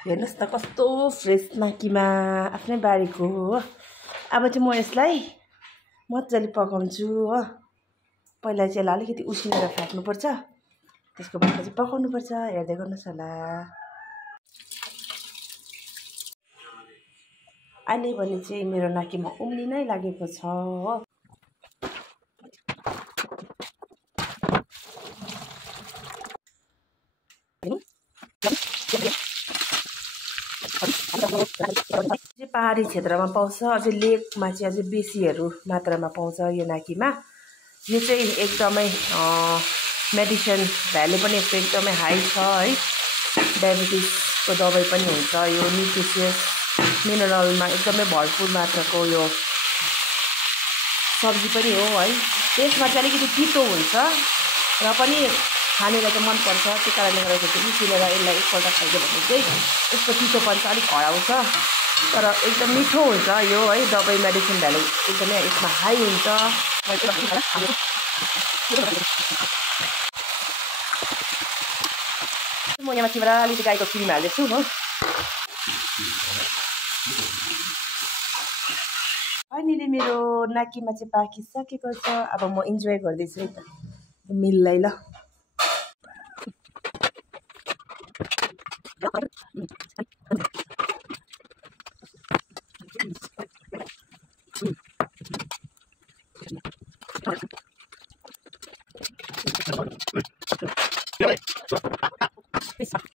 हेर्नुस् त कस्तो फ्रेस नाकीमा आफ्नै बारीको हो। अब चाहिँ म यसलाई मजाले पकाउँछु हो। पहिला चाहिँ यसलाई अलिकति उसिनेर फ्याँक्नुपर्छ, त्यसको बाद चाहिँ पकाउनुपर्छ। हेर्दै गर्नुहोस् होला। अहिले भने चाहिँ मेरो नाकीमा उम्लिनै लागेको छ हो। पहाडी क्षेत्रमा पाउँछ, अझै लेकमा चाहिँ अझै बेसीहरू मात्रामा पाउँछ यो नाकीमा। यो चाहिँ एकदमै मेडिसिन भ्यालु पनि यसको एकदमै हाई छ है। डायबिटिसको दबाई पनि हुन्छ यो। न्युट्रिसियस मिनरलमा एकदमै भरपुर मात्राको यो सब्जी पनि हो है। त्यसमा चाहिँ अलिकति तितो हुन्छ र पनि खानेलाई चाहिँ मनपर्छ। त्यो कारणले गर्दा चाहिँ उसिनेर यसलाई एकपल्ट खाइदियो भने चाहिँ यसको तितोपन चाहिँ अलिक हराउँछ, तर एकदम मिठो हुन्छ यो है। दबाई मेडिसिन भ्यालु एकदमै यसमा हाई हुन्छ। म यहाँ माथिबाट अलिकति गाईको क्रिम हाल्दैछु हो। फाइनली मेरो नाकीमा चाहिँ पाकिसकेको छ। अब म इन्जोय गर्दैछु है त मिललाई ल।